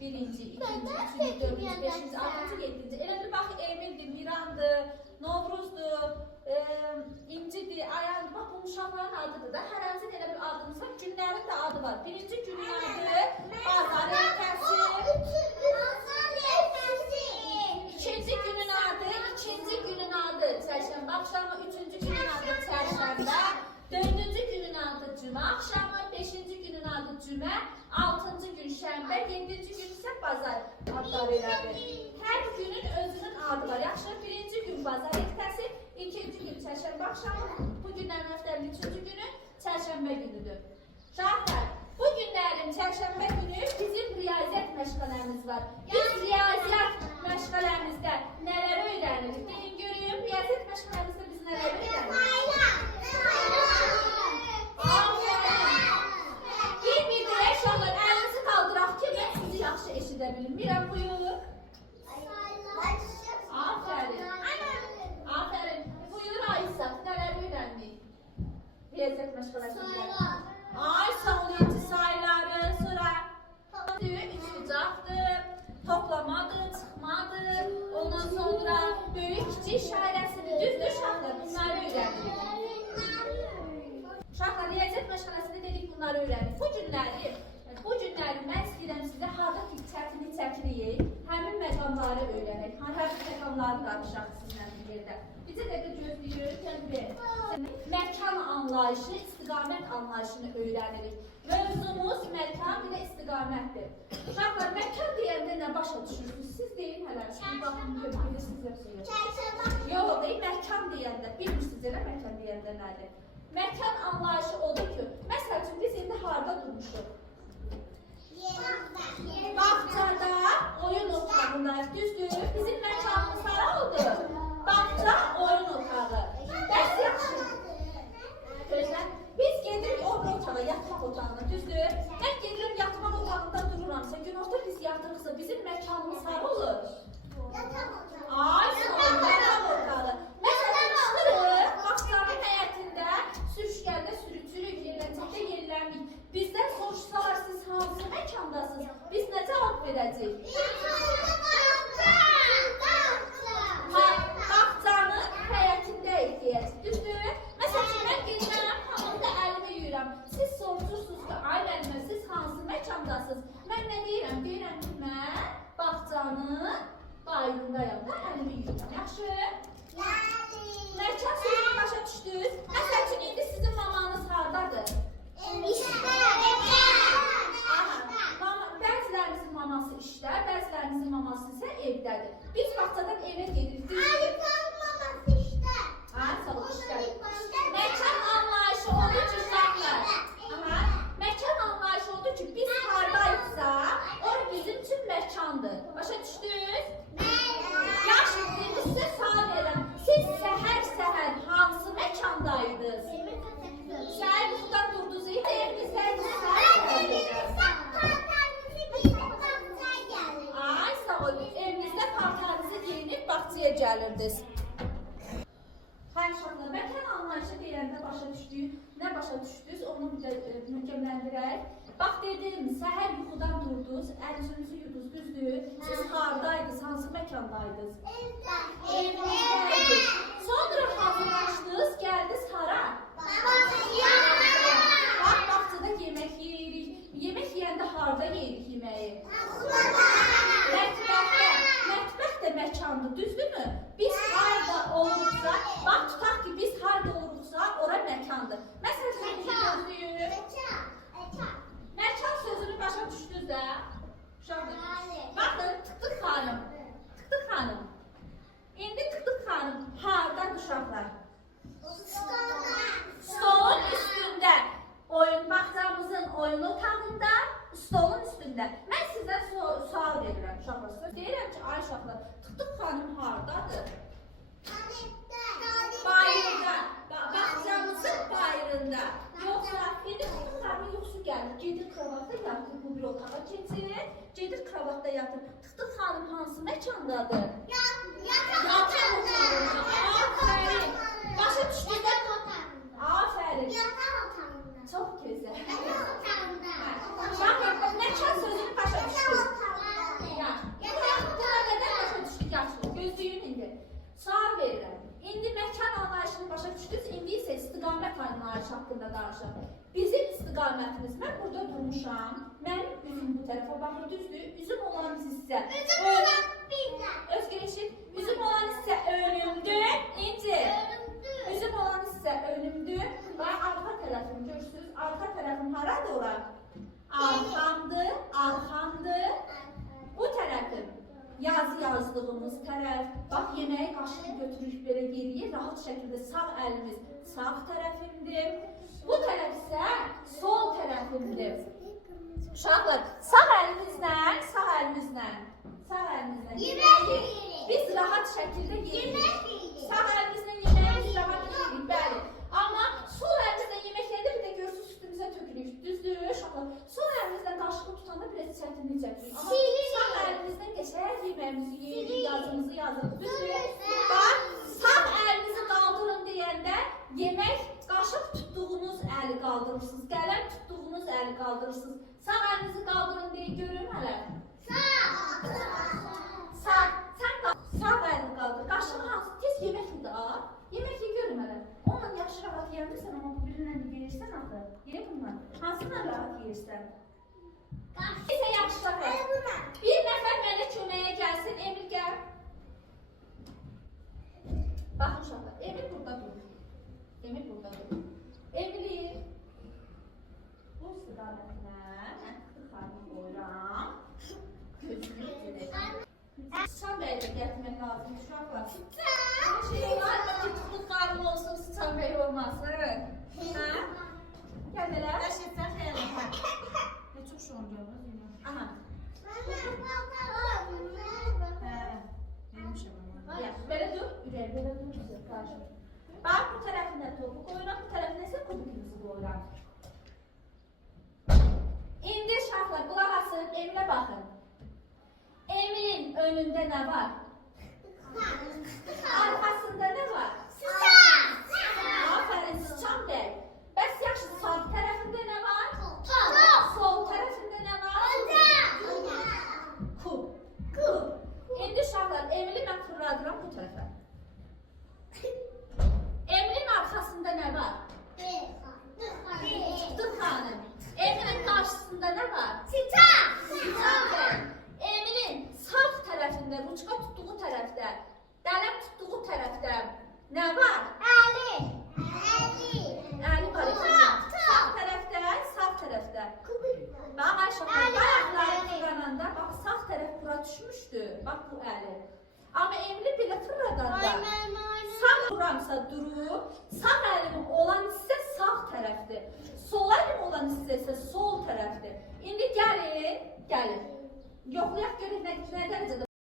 Birinci, ikinci, üçüncü, dördüncü, beşinci, altıncı, yedinci. Elə bir bax, Emildir, Mirandır, Novruzdur, İncidir, Ayandır. Bax, bu uşaqların adıdır da. Hərəmizin elə bir adımız var. Günlərin də adı var. Birinci günün adı Bazar ertəsi. İkinci günün adı çərşənbə axşamı. Üçüncü günün adı çərşənbə. Dördüncü günün adı cümə axşamı. Beşinci günün adı cümə. Altıncı gün şənbə. Yedinci gün isə bazar adları elədir. Hər günün özünün adı var. Yaxşı, birinci gün bazar ertəsi. İkinci gün çərşənbə axşamı. Bu günlərin həftənin üçüncü günü çərşənbə günüdür. Şahlar, bu günlərin çərşənbə günü bizim riyaziyyat məşğələmiz var. Biz riyaziyyat məşğələmizdə nələr öyrənirik? Deyin göreyim, riyaziyyat məşğələmizdə biz nələr öyrənirik? Bir deyək şahlar, əlinizi qaldıraq ki, mən sizi yaxşı eşidə bilim. Miran, buyur. Aferin. Aferin. Buyur Aysat, nələr öyrəndik? Riyaziyyat məşğələsində. Ay sağlayıcı sayıları, sonra üçbucaqdır, toplamadır, çıxmadır, ondan sonra böyük kiçik işarəsidir, düzdür uşaqlar, bunları öyrənirik. Uşaqlar, riyaziyyat məşğələsində dedik, bunları öyrənirik. Bu günləri mən istəyirəm sizə harda çətini çəkiliyik, həmin məqamları öyrənək. Həmin məqamları danışaq sizlə bir yerdə. Bizə də gözləyirik, gəlbir. Məkan anlayışı, istiqamət anlayışını öyrənirik. Mövzumuz məkan və istiqamətdir. Uşaqlar, məkan deyəndə nə başa düşürsünüz? Siz deyin hələ, şimdi baxın, bilirsiniz hepsini. Yox, deyil, məkan deyəndə, bilmirsiniz elə məkan deyəndə nədir? Məkan anlayışı odur ki, məsəl üçün biz indi harada durmuşuq? Bağçada, oyun otağındayız, düzdür? Bizim məkanımız hara oldu? Bağça, oyun otağı. Bəs yaxşı. Biz gedirik o otağa, yatmaq otağına, düzdür? Mən gedirəm yatmaq otağında dururamsa, günorta biz yatırıqsa bizim məkanımız hara olur? Ay, yatmaq otağı. Məsələn, çıxırıq, bağçanın həyətində, sürüşkəndə sürütürük, yerləncəkdə yerləmiyik. Bizdən soruşsalar, siz hansı məkandasınız? Biz nə cavab verəcəyik? Bağçanın həyətindəyik deyəcək, düzdür? Məsəl üçün, mən gedirəm, hamında əlimi yuyuram. Siz soruşursunuz ki, ay mənimə, siz hansı məkandasınız? Mən nə deyirəm? Deyirəm ki, mən bağçanın bayırındayam da əlimi yuyuram. Yaxşı? Məkan sözünü başa düşdünüz? Məsəl üçün, indi sizin mamanız haradadır? Bəzilərinizin maması işdə, bəzilərinizin maması isə evdədir. Biz bağçadan evə gedirik. Məkan anlayışı odur ki, uşaqlar. Məkan anlayışı odur ki, biz hardayıqsa, o bizim üçün məkandır. Başa düşdünüz? Yaxşı, sizə sual verirəm. Siz səhər hansı məkandaydınız? Səhər yuxudan durdunuz, evinizdə Ay, sağ olun. Evinizdə paltarınızı giyinib bağçaya gəlirdiniz. Hayır uşaqlar, məkan anlayışı deyəndə başa düşdük. Nə başa düşdünüz, onu mükəmməldirək. Bax dedim, səhər yuxudan durdunuz, əlinizi yudunuz, düzdür. Siz haradaydınız, hansı məkandaydınız? Evinizdəydiniz. Sonra hazırlaşdınız, gəldiniz hara? Bax, bağçada yemək yeyirik. Yemək yeyəndə harada yeyirik yeməyi? Mətbəx də məkandır, düzdürmü? Biz harada oluruqsa, bax tutaq ki, biz harada oluruqsa, ora məkandır. Məsələn, gözlüyün. Məkan sözünü başa düşdünüz də? Baxın, Tıktıq xanım. İndi Tıktıq xanım haradadır uşaqlar? Stolun üstündə. Bağçamızın oyun otağında, stolun üstündə. Mən sizdən sual verirəm uşaqlar. Deyirəm ki, ay uşaqlar, Tıktıq xanım haradadır? Bayırda. Bağçamızın bayırında. Yoxsa, indi Tıktıq xanımın yoxsu gəlir. Gedir kravatda yatır, bu bir otağa keçir. Gedir kravatda yatır. Tıktıq xanım hansı məkandadır? Yataq otağında. Aferin. Başa düşdünüz? Aferin. Çox gözəl. Baxın, məkan sözünü başa düşdünüz. əlamətiniz. Mən burada durmuşam. Mənim üzüm bu tərəfə baxır, düzdür? Üzüm olan hissə. Öz geçin. Üzüm olan hissə önümdür. İnci. Üzüm olan hissə önümdür. Və arxa tərəfim görürsünüz. Arxa tərəfim haradır ora? Arxamdır, arxamdır. Bu tərəfim. Yazı yazdığımız tərəf. Bax, yeməyi qaşığı götürük belə geriyə. Rahat şəkildə sağ əlimiz sağ tərəfimdir. Bu tərəf isə sol tərəfimdir. Uşaqlar, sağ əlimizlə yemək biz rahat şəkildə yeyirik. Sağ əlimizlə yeməyi biz rahat yeyirik, bəli. Amma sol əlimizlə yemək yeyəndə bir də görürsünüz üstümüzə tökülür. Düzdür, uşaqlar. Sol əlimizlə qaşığı tutanda biraz çətinlik çəkirik. Amma sağ əlimizlə qəşəng yeməyimizi yeyirik, yazımızı yazırıq. Düzdür. Bax, sağ əlinizi qaldırın deyəndə yemək qaşıq tutduğunuz əli qaldırırsınız, qələm tutduğunuz əli qaldırırsınız. Sağ əlinizi qaldırın deyə görün hələ. Sağ əlini qaldır. Qaşığı hansı? Tez yeməkdir ha. Yemək ye görün hələ. Onunla yaxşı rahat yeyəmirsən, amma bu birindən də yeyirsən axı. Ye bundan. Hansından rahat yeyirsən? Neysə yaxşı rahat. Bir nəfər mənə köməyə gəlsin. Emil gəl. Baxın uşaqlar. Emil burada durur. Emil burada durur. Emil. Bu istiqamətinə mən tıxarını qoyuram. Gözünü görək. Sıçan bəyi də gətirmək lazım uşaqlar. Şey var mı ki, tutuqlarım olsun, sıçan bəyi olmasın? Hə? Gəl belə. Gerçekten xeyirli. Ne çok şoğun görürüz. Aha. Neymiş ama? Belə dur, ürək, belə dur, qarşı. Bax, bu tərəfində topu qoyuram, bu tərəfində isə kubikimizi qoyuram. İndi uşaqlar, qulaq asın, Emilə baxın. Emil'in önünde ne var? Arkasında ne var? Aferin, sıçan bey. Bəs yaxşı, sağ tərəfində nə var? Sol tərəfində nə var? Kub. İndi uşaqlar, Emil'i mən fırladıram bu tərəfə. Emil'in arkasında ne var? Dur xanım. Emil'in karşısında ne var? Sıçan bey. Emil'in sağ tərəfində, ruçka tutduğu tərəfdə, qələm tutduğu tərəfdə nə var? Əli var. Sağ tərəfdə. Bax, Ayşəqlər, ayaqları fırlananda, bax, sağ tərəf bura düşmüşdü, bax bu əli. Amma Emil'i belə fırladanda, sağ duramsa durub, sağ əlim olan hissə sağ tərəfdir. Sol əlim olan hissə isə sol tərəfdir. İndi gəlin. Yoxlayaq görək nə dərəcədə